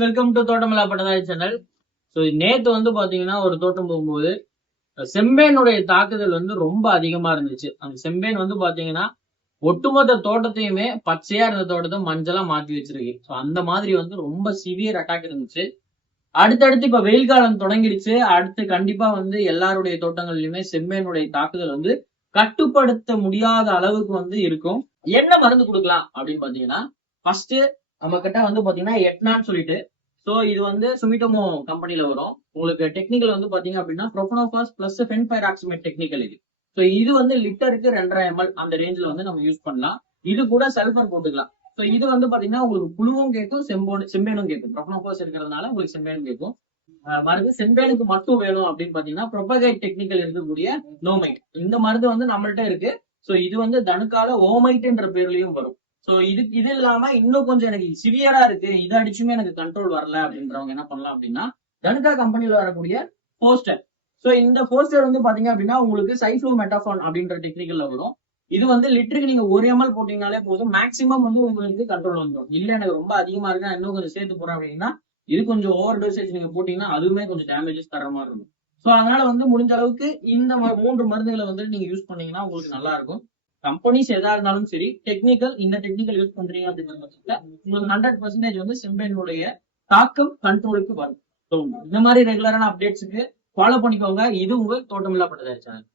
Welcome to தோட்டமில்லா பட்டதாரி channel. So நேத்து வந்து பாத்தீங்கன்னா ஒரு தோட்டம் போகும்போது செம்பேனுடைய தாக்குதல் வந்து ரொம்ப அதிகமா இருந்துச்சு. அந்த செம்பேன் வந்து பாத்தீங்கன்னா ஒட்டுமொத்த தோட்டத்தையுமே பச்சையா இருந்த தோட்டத்தை மஞ்சளா மாத்தி வச்சிருக்கு. ஸோ அந்த மாதிரி வந்து ரொம்ப சிவியர் அட்டாக் இருந்துச்சு. அடுத்தடுத்து இப்ப வெயில் காலம் தொடங்கிடுச்சு. அடுத்து கண்டிப்பா வந்து எல்லாருடைய தோட்டங்கள்லயுமே செம்பேனுடைய தாக்குதல் வந்து கட்டுப்படுத்த முடியாத அளவுக்கு வந்து இருக்கும். என்ன மருந்து கொடுக்கலாம் அப்படின்னு பாத்தீங்கன்னா, ஃபர்ஸ்ட் நம்ம கிட்ட வந்து பாத்தீங்கன்னா எட்னான்னு சொல்லிட்டு, சோ இது வந்து சுமிட்டோமோ கம்பெனில வரும். உங்களுக்கு டெக்னிக்கல் வந்து பாத்தீங்க அப்படின்னா ப்ரோபனோபாஸ் பிளஸ் ஃபென்பைராக்சிமேட் டெக்னிக்கல் இது. சோ இது வந்து லிட்டருக்கு 2.5 ml அந்த ரேஞ்சில் வந்து நம்ம யூஸ் பண்ணலாம். இது கூட சல்பர் போட்டுக்கலாம். சோ இது வந்து பாத்தீங்கன்னா உங்களுக்கு புழுவும் கேட்கும், செம்பேனும் கேட்கும். ப்ரோபனோபாஸ் இருக்கிறதுனால உங்களுக்கு செம்பேனும் கேட்கும். மருந்து செம்பேனுக்கு மட்டும் வேணும் அப்படின்னு பாத்தீங்கன்னா ப்ரொபகைட் டெக்னிக்கல் இருக்கக்கூடிய நோமைட் இந்த மருந்து வந்து நம்மள்ட்ட இருக்கு. சோ இது வந்து தனுக்கால ஓமைட்ன்ற பேர்லயும் வரும். சோ இது இல்லாம இன்னும் கொஞ்சம் எனக்கு சிவியரா இருக்கு, இது அடிச்சுமே எனக்கு கண்ட்ரோல் வரல அப்படின்றவங்க என்ன பண்ணலாம் அப்படின்னா தனுக்கா கம்பெனில வரக்கூடிய போஸ்டர். சோ இந்த போஸ்டர் வந்து பாத்தீங்க அப்படின்னா உங்களுக்கு சைஃப்ளோமெட்டாஃபான் அப்படின்ற டெக்னிக்கல்ல வரும். இது வந்து லிட்டருக்கு நீங்க 1 ml போட்டீங்கனாலே போதும், மேக்சிமம் வந்து உங்களுக்கு கண்ட்ரோல் வந்துடும். இல்ல எனக்கு ரொம்ப அதிகமா இருக்கு, இன்னும் கொஞ்சம் சேர்த்து போறேன் அப்படின்னா இது கொஞ்சம் ஓவர் டோசேஜ் நீங்க போட்டீங்கன்னா அதுவுமே கொஞ்சம் டேமேஜஸ் தர மாதிரி இருக்கும். சோ அதனால வந்து முடிஞ்ச அளவுக்கு இந்த 3 மருந்துகளை வந்து நீங்க யூஸ் பண்ணீங்கன்னா உங்களுக்கு நல்லா இருக்கும். கம்பெனிஸ் எதா இருந்தாலும் சரி, டெக்னிக்கல் இந்த டெக்னிக்கல் யூஸ் பண்றீங்க அப்படிங்கிற பட்சத்துல உங்களுக்கு 100% வந்து செம்பேனுடைய தாக்கம் கண்ட்ரோலுக்கு வரும். ஸோ இந்த மாதிரி ரெகுலரான அப்டேட்ஸுக்கு ஃபாலோ பண்ணிக்கோங்க. இது உங்க தோட்டமில்லா பட்டதாரி சேனல்.